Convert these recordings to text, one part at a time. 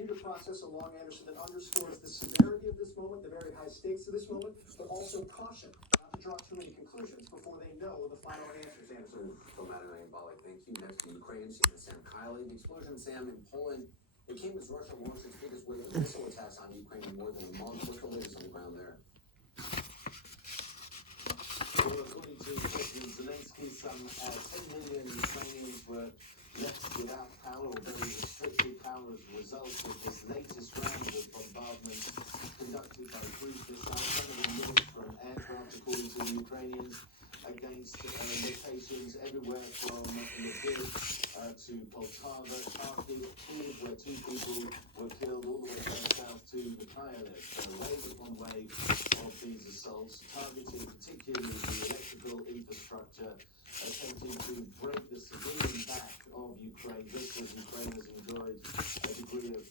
continued a process along, Anderson, that underscores the severity of this moment, the very high stakes of this moment, but also caution not to draw too many conclusions before they know the final answers, Anderson. Thank you. Next to Ukraine, Sam Kiley. The explosion, Sam, in Poland, it came as Russia launched its biggest wave of missile attacks on Ukraine in more than a month. What's the latest on the ground there? Well, according to President Zelensky, some 10 million Ukrainians were left without power or very restricted power as a result of this latest round of bombardment conducted by cruise missiles. Some of them launched from aircraft, according to the Ukrainians, against locations everywhere from Lviv to Poltava, Kharkiv, Kyiv, where 2 people were killed, all the way down south to Mykolaiv. Wave upon wave of these assaults, targeting particularly the electrical infrastructure, attempting to break the civilian back of Ukraine, just as Ukraine has enjoyed a degree of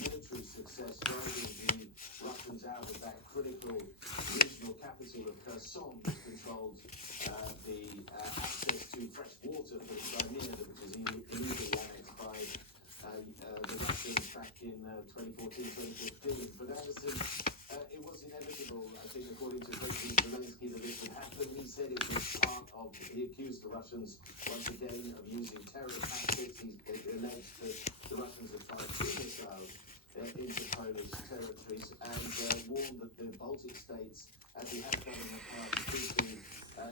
military success, driving the Russians out of that critical regional capital of Kherson, which controls the access to fresh water for Crimea, which was illegally annexed by the Russians back in 2014-2015. But Anderson, it was inevitable, I think, according to President Zelensky, that this would happen. He said it was part of, he accused the Russians once again of using terror tactics. He alleged that the Russians had fired 2 missiles into Polish territories and warned that the Baltic states, as he has done in the past, could be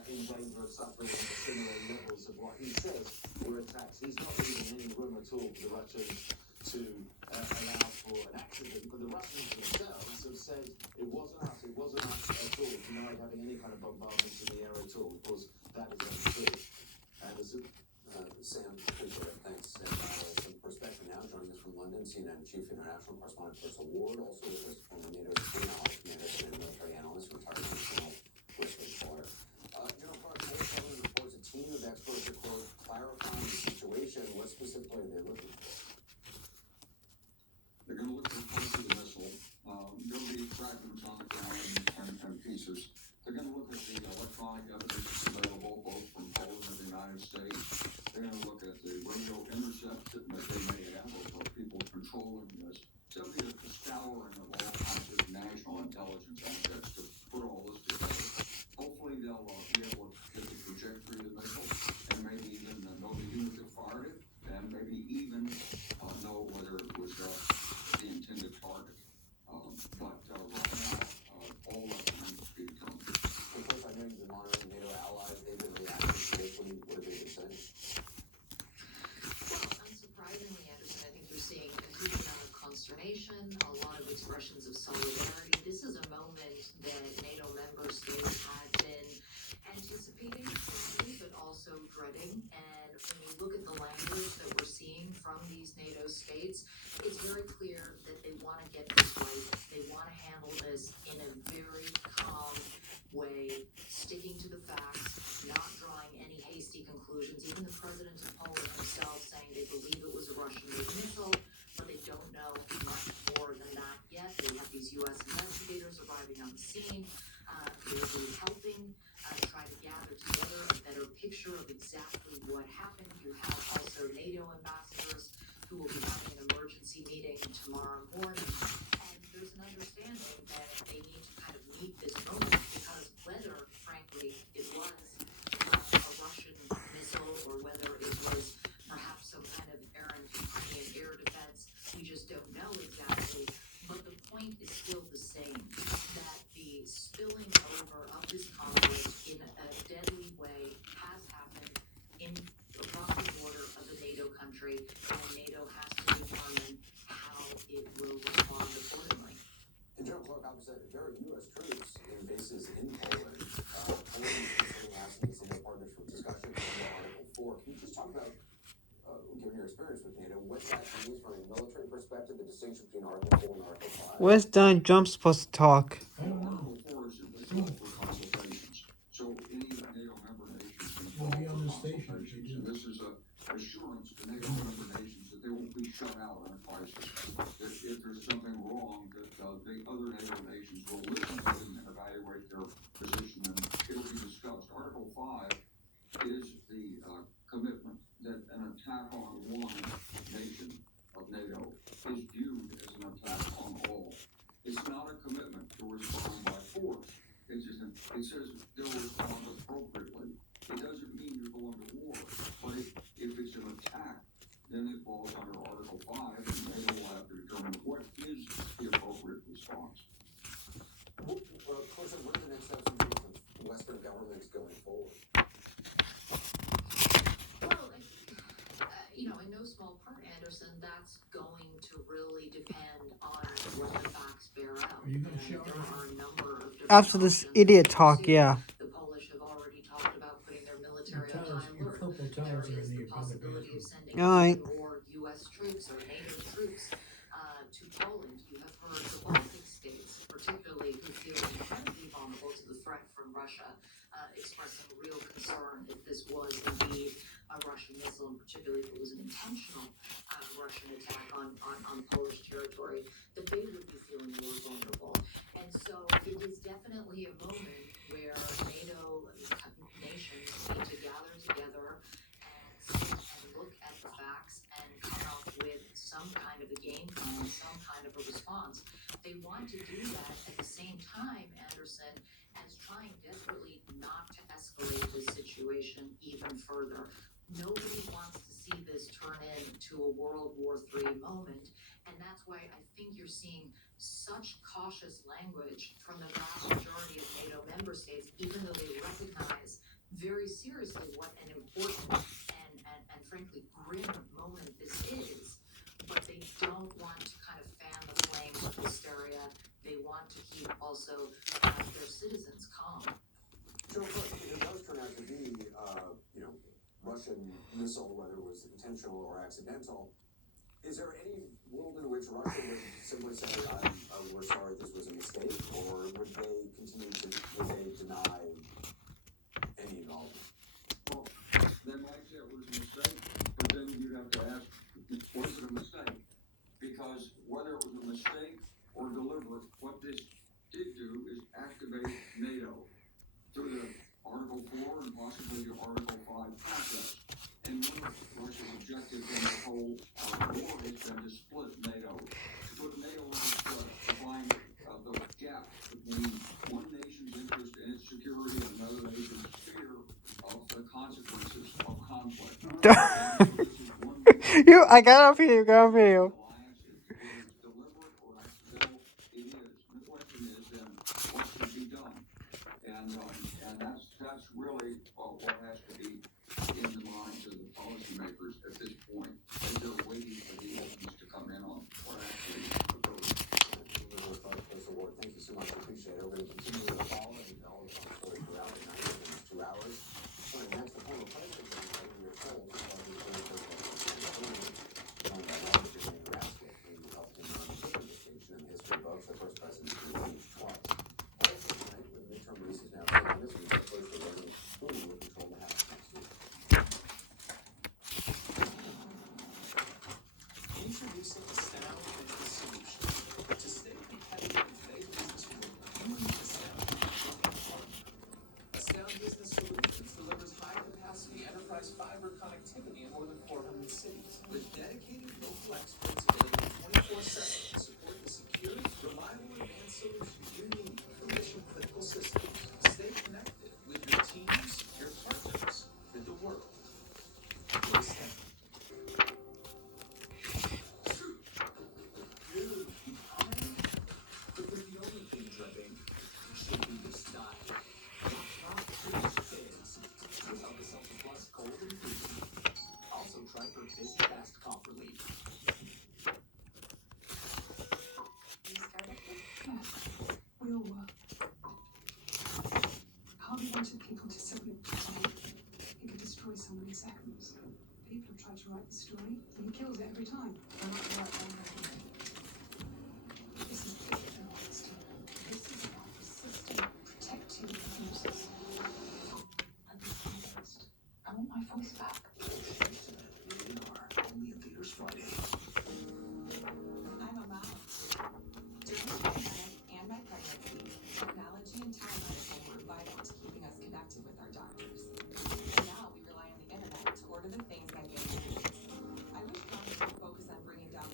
in danger of suffering similar levels of what he says were attacks. He's not leaving any room at all for the Russians to allow for an accident, but the Russians themselves have said it wasn't us at all, denied having any kind of bombardments in the air at all. Of course, that is untrue. Anderson? Sam, appreciate it. Thanks. And some perspective now. Joining us from London, CNN Chief International Correspondent Chris Ward, also with us from the NATO Security Knowledge Commander and military analyst, retired Colonel Wesley Clark. General Clark, today, government reports a team of experts are, quote, clarifying the situation. What specifically are they looking for? They're going to look for parts of the missile. There'll be fragments on the ground and pieces. They're going to look at the electronic evidence available, both from Poland and the United States. They're going to look at the radio intercepts that they may have of people controlling this. So there'll be a scouring of all kinds of national intelligence assets to put all this together. Hopefully they'll be able to get the trajectory of the missile and maybe even know the unit that fired it and maybe even know whether it was the intended target. But right now, all that remains to be determined. Of course, I know you've been monitoring NATO allies. They've been reacting to this. What have they been saying? Well, unsurprisingly, Anderson, I think you're seeing a huge amount of consternation, a lot of expressions of solidarity. This is a moment that NATO member states had been anticipating, probably, but also dreading. And when you look at the language that we're seeing from these NATO states, it's very clear that they want to get this right. They want to handle this in a very calm way, sticking to the facts, not drawing any hasty conclusions. Even the president of Poland himself saying they believe it was a Russian-made missile, but they don't know much more than that yet. They have these U.S. investigators arriving on the scene. They will be helping try to gather together a better picture of exactly what happened. You have also NATO ambassadors who will be having an emergency meeting tomorrow morning. And there's an understanding that they need to kind of meet this moment, because whether, frankly, it was a Russian missile or whether it was perhaps some kind of errant Ukrainian air defense, we just don't know exactly. But the point is still the same, that the spilling over of this conflict in a deadly way has happened across the border of the NATO country, and NATO has to determine how it will respond accordingly. And General Clark, obviously, there are U.S. troops in bases in Poland. Poland is considering asking some of the partnership discussions under Article 4. Can you just talk about, given your experience with NATO, what that means from a military perspective, the distinction between Article 4 and Article 5? Where's Donald Trump supposed to talk? Article 4 is for consultations. So any NATO member nations can call for consultations. And this is an assurance to NATO member nations that they won't be shut out in a crisis. If there's something wrong, that the other NATO nations will listen to them and evaluate their position, and it'll be discussed. Article 5 is the commitment that an attack on one nation of NATO is viewed as response. Well, Carson, what are the next steps in terms of Western governments going forward? Well, I think, in no small part, Anderson, that's going to really depend on what the facts bear out. Are you gonna And show there her? are a number of different After this options idiot to talk, pursue. yeah. The Polish have already talked about putting their military on high Your alert. purple There towels are is in the the other possibility of bathroom. sending Alright. even more U.S. troops or NATO troops to Poland. You have heard the Baltic states, particularly who feel incredibly vulnerable to the threat from Russia, expressing real concern if this was indeed a Russian missile, and particularly if it was an intentional Russian attack on Polish territory, that they would be feeling more vulnerable. And so it is definitely a moment where NATO nations need to gather together and sit and look at the facts and come up with some kind of a game plan, some kind of a response. They want to do that at the same time, Anderson, as trying desperately not to escalate this situation even further. Nobody wants to see this turn into a World War III moment, and that's why I think you're seeing such cautious language from the vast majority of NATO member states, even though they recognize very seriously what an important and frankly grim moment this is, but they don't want to kind of fan the flames of hysteria. They want to keep also their citizens calm. Joe, if it does turn out to be, Russian missile, whether it was intentional or accidental, is there any world in which Russia would simply say, we're sorry, this was a mistake, or would they deny any involvement? Well, they might say it was a mistake, but then you'd have to ask, was it a mistake? Because whether it was a mistake or deliberate, what this did do is activate NATO through the Article 4 and possibly the Article 5 process. And one of Russia's objectives in this whole war has been to split NATO, to put NATO in a split, to find the gap between one nation's interest in its security and another nation's fear of the consequences of conflict. I got off video, got off video. Alliance, whether it's deliberate or accidental, it is. The question is then, what should be done? And that's really what has to be in the minds of the policymakers at this point, as they're waiting for the evidence to come in on what actually occurred. Thank you so much. I appreciate it. We're going to continue to follow and all of our story throughout the night in the next 2 hours. Next, the former president, we are told, one of the Raskin, who helped him on the Clinton distinction in the history books, the first president to impeach twice. Also tonight, with midterm races now behind us, we get close to learning who will control the House next week. Introducing Astound Business Solutions. To stay competitive in today's business world, you need Astound. Astound Business Solutions delivers high-capacity enterprise fiber connectivity in more than 400 cities, with dedicated local experts available 24/7 to support the secure, reliable, and advanced solutions you need for mission-critical systems. Stay connected with your teams, your partners, with the world. With Astound. Because the only thing dripping should be your style. Try Fizz without the Sulfur Plus cold and freezing. Also try for Fizz Fast Cough Relief. Real work. Harvey wanted people to submit to him. He could destroy someone in seconds. People have tried to write the story, and he kills it every time. I like the right one. This is bigger than honesty. This is about persisting, protecting users. I'm first. I want my voice back. We are only in theaters Friday. I'm a mom. During the pandemic and my pregnancy, technology and telemedicine were vital to keeping us connected with our doctors. And now we rely on the internet to order the things my family needs. I wish moms would focus on bringing down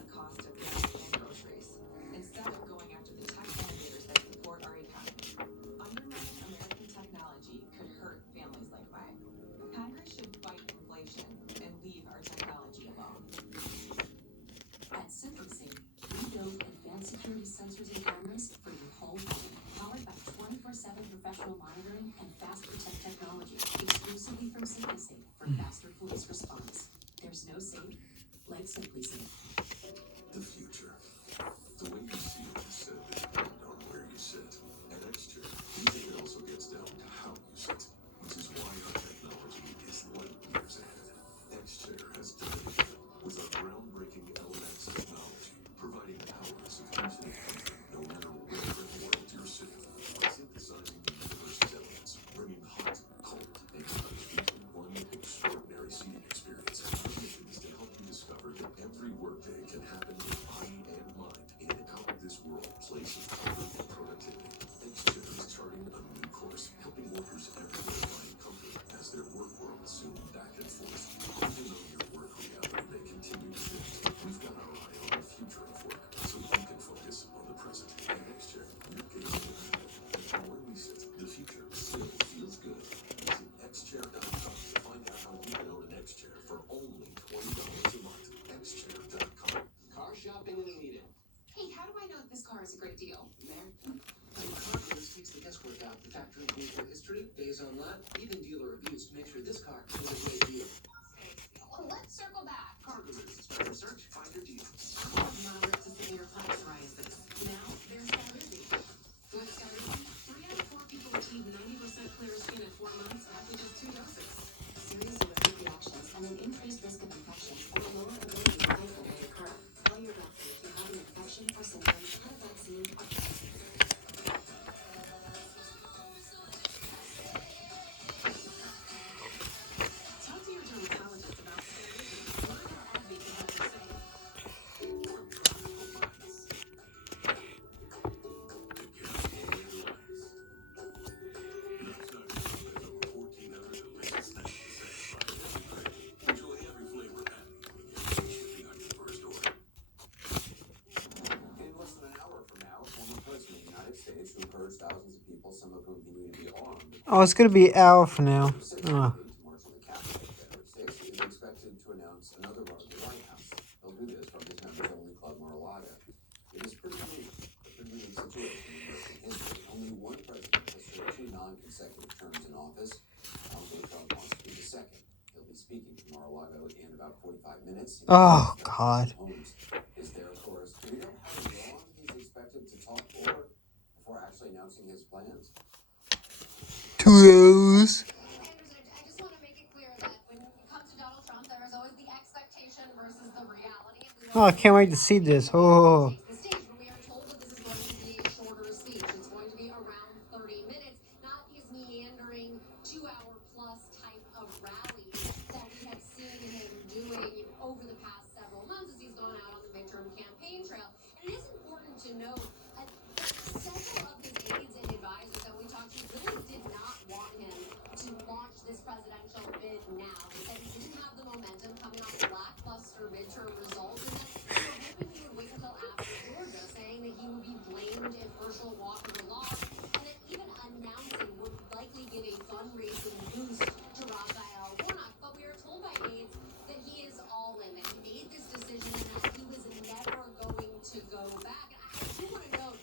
high-security sensors and cameras for your whole home, powered by 24/7 professional monitoring and fast protect technology, exclusively from SimpliSafe for faster police response. There's no safe like SimpliSafe. The future. The way you see it is said to depend on where you sit. At XChair, we think it also gets down to how you sit, which is why our technology is light years ahead. XChair has done it again with our groundbreaking LMX technology, providing hours of infinite comfort no matter where in the world you're sitting. By synthesizing the universe's elements, bringing hot, cold, and touch into one extraordinary seating experience. Our mission is to help you discover that every workday can happen with body and mind in an out-of-this-world place of comfort and productivity. XChair is charting a new course, helping workers everywhere find comfort as their work worlds zoom back and forth. Even though your work reality may continue to shift, we've got our eye on the future of work, so you can focus on the present. At XChair, we're gazing ahead, and from where we sit, the future still feels good. Visit xchair.com to find out how you can own an XChair for only $20 a month. xchair.com. Car shopping in a meeting. Hey, how do I know if this car is a great deal? There. And CarGurus takes the guesswork out. The factory vehicle history, days on lot, even dealer reviews to make sure this car is a great deal. Well, let's circle back. CarGurus. Better search, find your deal. I have moderate to severe plaque psoriasis. Now there's Skyrizi. With Skyrizi, 3 out of 4 people achieve 90% clear skin in 4 months after just 2 doses. Serious allergic reactions and an increased risk of infections or a lower ability to cycle may occur. Tell your doctor if you have an infection or symptoms, had a vaccine, or talk to your dermatologist about Skyrizi. Learn how AbbVie can help you save. Enjoy every flavor happy behind your first order. In less than an hour from now, former president of the United States, who purged thousands of people, some of whom he knew to be armed, Oh, it's gonna be an hour from now. to march on the Capitol of the United States, is expected to announce another run of the White House. He'll do this from his members-only club Mar-a-Lago. It is pretty unique, a pretty unique situation in American history. Only one president has served 2 non-consecutive terms in office. Donald Trump wants to be the second. He'll be speaking from Mar-a-Lago in about 45 minutes. Oh, God. Holmes is there, of course. Do we know how long he's expected to talk for before actually announcing his plans? Toodles. Anderson, I just want to make it clear that when it comes to Donald Trump, there is always the expectation versus the reality. Oh, I can't wait to see this. Oh. The stage, but we are told that this is going to be a shorter speech. It's going to be around 30 minutes, not his meandering 2-hour-plus type of rally that we have seen him doing over the past several months as he's gone out on the midterm campaign trail. And it is important to note several of his aides and advisors that we talked to really did not want him to launch this presidential bid now. They said he didn't have the momentum coming off the lackluster midterm results, and that they were hoping he would wait until after Georgia, saying that he would be blamed if Herschel Walker lost, and that even announcing would likely give a fundraising boost to Raphael Warnock. But we are told by aides that he is all in, that he made this decision, and that he was never going to go back. And I do want to note,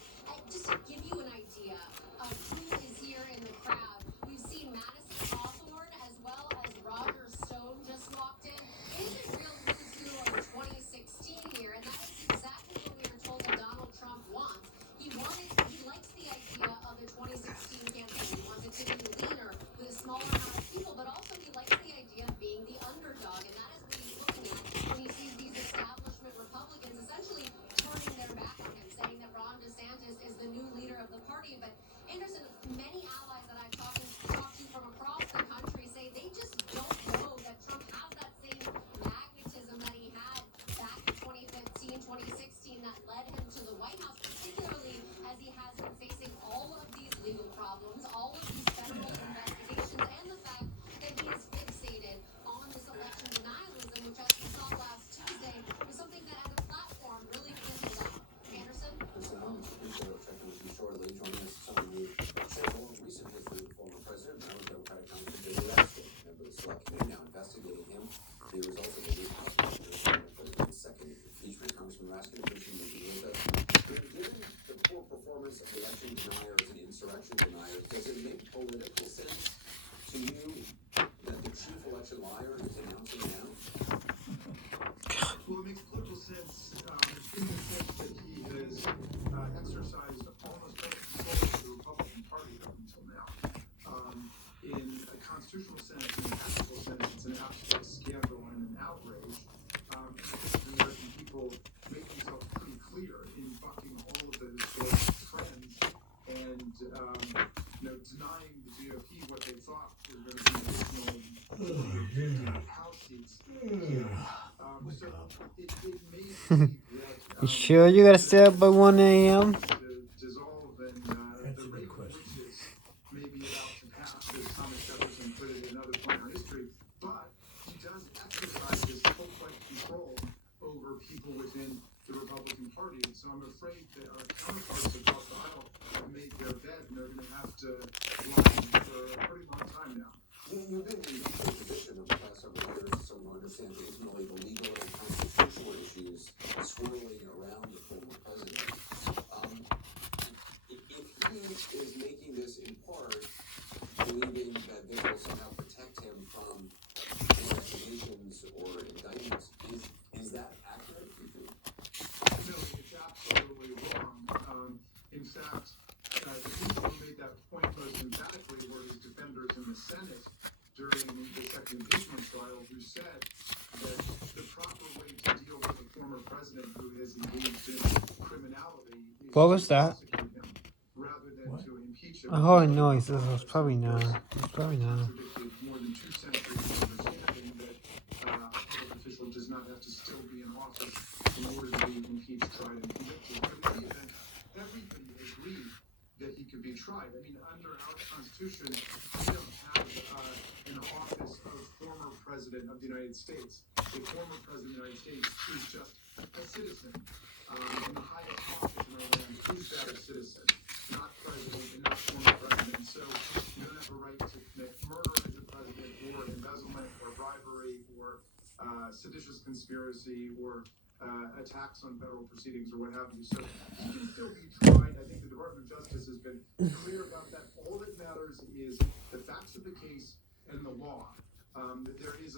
just to give you an idea of who is here in the crowd, we've seen Madison Hawthorne as well as Roger Stone just walked in. It's a real who's who of 2016 here, and that is exactly what we are told that Donald Trump wants. He likes the denying the GOP what they thought were going to be additional House seats. So it may be that You sure you gotta stay up by 1 a.m.? to dissolve and the rate at which this may be about to pass, as Thomas Jefferson put it in another point in history, but he does exercise this cult-like control over people within the Republican Party, and so I'm afraid that our counterparts across the aisle have made their bed, and they're going to have to lie for a pretty long time now. You've been in a position over the past several years, so you understand intimately the legal and constitutional issues swirling around the former president. If he is making this in part, believing that this will somehow protect him from investigations or indictments, is that accurate? No, it's absolutely wrong. In fact, the people who made that point most emphatically were his defenders in the Senate during the second impeachment trial, who said that the proper way to deal with a former president who has engaged in criminality is What was to that? prosecute him rather than to impeach him. I heard noise. This was probably not. It's probably not. Contradicted more than 2 centuries of understanding that a public official does not have to still be in office in order to be impeached, tried, and convicted. But in any event, everybody agreed that he could be tried. I mean, under our Constitution, we don't have an office of former president of the United States. A former president of the United States is just a citizen. And the highest office in our land is that of citizen, not president and not former president. So you don't have a right to commit murder as a president, or embezzlement, or bribery, or seditious conspiracy, or attacks on federal proceedings, or what have you. So he can still be tried. I think the Department of Justice has been clear about that. All that matters is the facts of the case and the law. That there is